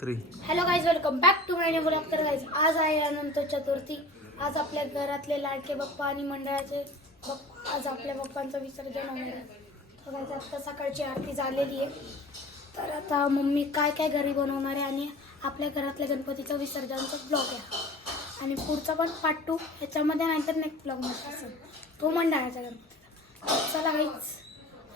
Three hello guys welcome back to my blog तर guys आज आहे अनंत चतुर्थी. आज आपल्या घरातले लाडके बाप्पा आणि मंडळाचे बाप्पा आज आपल्या बाप्पांचं विसर्जन होणार आहे. तर गाईज आत्ता सकाळची आरती झालेली आहे. तर आता मम्मी काय काय घरी बनवणार आहे आणि आपल्या घरातल्या गणपतीचं विसर्जनचा ब्लॉग आहे. आणि पुढचा पण पार्ट टू ह्याच्यामध्ये नाहीतर नेक्स्ट ब्लॉगमध्ये असेल. तो मंडळाचा गणपतीचा. चला गाईज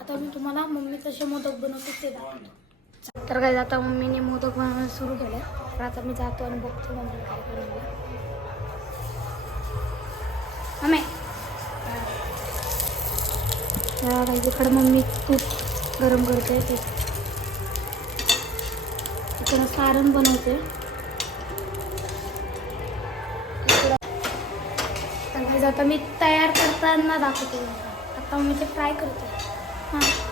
आता मी तुम्हाला मम्मी कसे मोदक बनवते ते दाखवतो. तर काय आता मम्मीने मोदक बनवायला सुरू केलं तर आता मी जातो आणि बघतो म्हणजे काय बनवलं मम्मी इकडं मम्मी तूप गरम करते ते. इकडं सारण बनवते. तर आता मी तयार करताना दाखवते आता मी ते फ्राय करते. हां.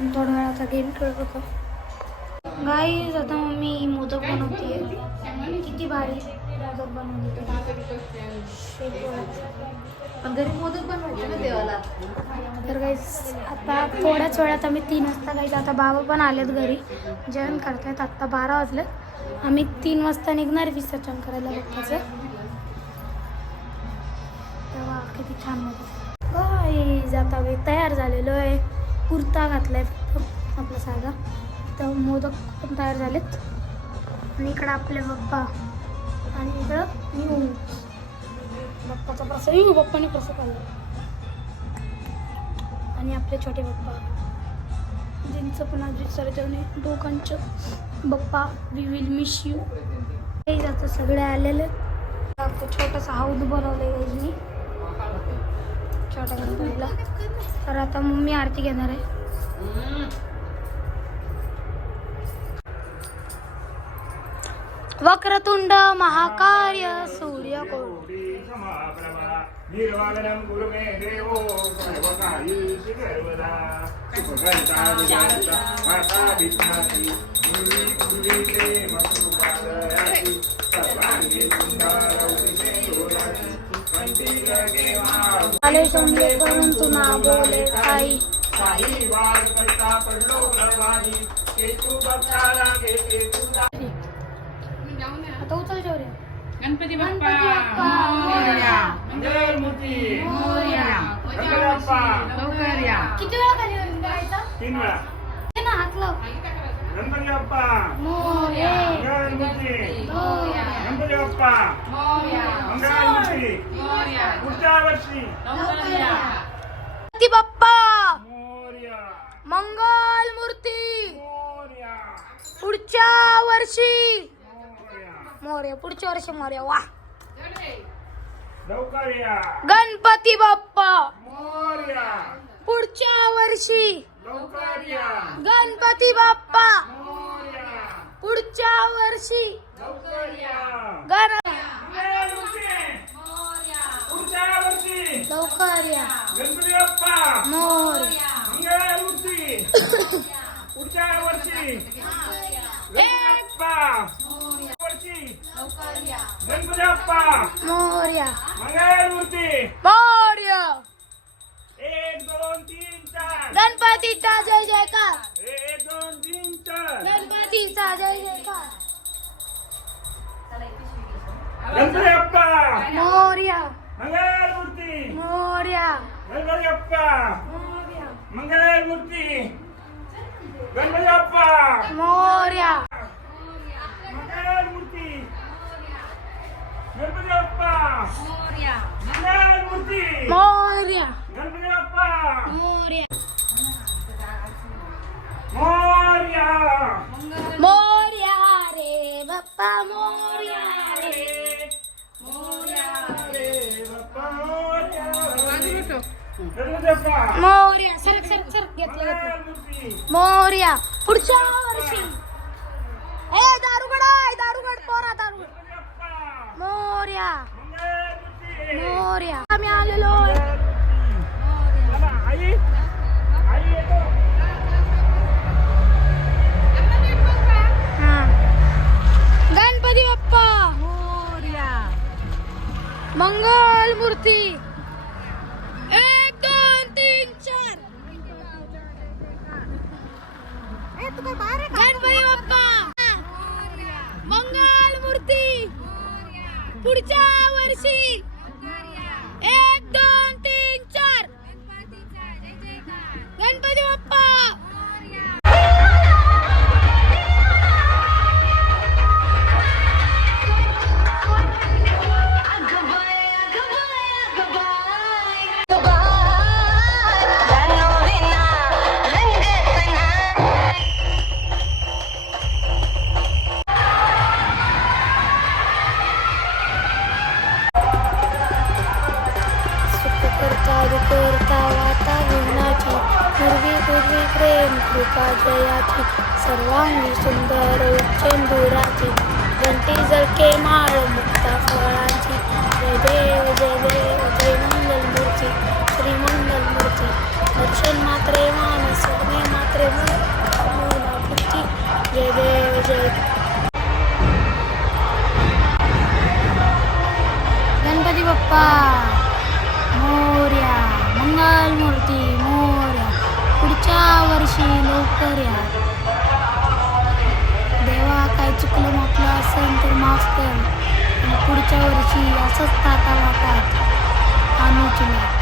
आणि थोड्या वेळाचा गेम खेळत होतो. गाईज आता मम्मी मोदक बनवते किती भारी मोदक बनवते घरी मोदक बनवायचे ना देवाला? तर गाईज आता थोड्याच वेळात आम्ही तीन वाजता गाईज आता बाबा पण आलेत घरी. जेवण करतायत आत्ता बारा वाजलेत आम्ही तीन वाजता निघणार विसर्जन करायला बाप्पाचं तेव्हा किती छान गाईज आता मी तयार झालेलो आहे. कुर्ता घातलाय फक्त आपला साधा. तर मोदक पण तयार झालेत. आणि इकडं आपले बाप्पा. आणि इकडं मी ऊन बाप्पाचा प्रसाद येऊ बाप्पाने प्रसाद आला आणि आपले छोटे बाप्पा. ज्यांचं पण आज विसर्जन आहे. दोघांचं. Bappa we will miss you हे जातं सगळे आलेले. आहेत. हाऊद बनवलं हौद मी छोट्या गणपतीला. तर आता मम्मी आरती घेणार आहे. वक्रतुंड महाकार्य सूर्यकोट निर्वागणं गुरु मे देवो सर्वकार्येषु सर्वदा माता गुरुवी आले समजे परंतु ना बोले काही आता उचल शौर्य गणपती बाप्पा. मोरया. मंगलमूर्ती मोरया. गणपती बाप्पा लवकर या. किती वेळा खाली करायचा तीन वेळा. ना हात लाव. मोरया. गणपती. बाप्पा मंगलमूर्ती. पुढच्या वर्षी गणपती बाप्पा मोर्या. मंगल मूर्ती मोर्या. पुढच्या वर्षी. मोर्या. मोरे पुढच्या वर्षी मोरे वा. लवकर या. गणपती बाप्पा मोर्या. पुढच्या वर्षी. गणपती बाप्पा. मोर्या. पुढच्या वर्षी. गण लवकर या गणपती बाप्पा. मोर पुढच्या वर्षी. गणपती बाप्पा. वर्षी. गणपती बाप्पा. मोर्या. मंगलमूर्ती मोर्य गणपतीचा जय जयकार. एक दोन तीन चार. गणपतीचा जय जयकार. गणपती बाप्पा मोर्या. मंगलमूर्ती मोर्या. गणपती बाप्पा मोर्या. गणपती बाप्पा मोर्या. मंगलमूर्ती गणपती बाप्पा मंगलमूर्ती मोर्या. बाप्पा मोर्या रे मोर्या सरक सरक सरक घेतलं घेतलं. मोर्या पुढच्या वर्षी. ए दारुगड आहे दारुगड पोरा दारुगड. मोर्या मोर्या. आम्ही आलेलो. विठ्ठल एक दोन तीन चार. गणपती बाप्पा. मंगल मूर्ती. पुढच्या वर्षी. एक दोन तीन चार. गणपती प्रेम कृपा जयाची. सर्वांगी सुंदर चेंदुराची घंटी जळके माळ मुक्ता फळांची. जय देव जय देव जय मंगल मूर्ती श्री मंगल मूर्ती. दर्शन मात्रे मान सगळे मात्रे मूर्ती जय देव जय गणपती बाप्पा मोर्या मंगल मूर्ती. वर्षी लवकर या. देवा काय चुकलं म्हटलं असेल तर माफ कर. आणि पुढच्या वर्षी असंच ताता वाटा आणू तुला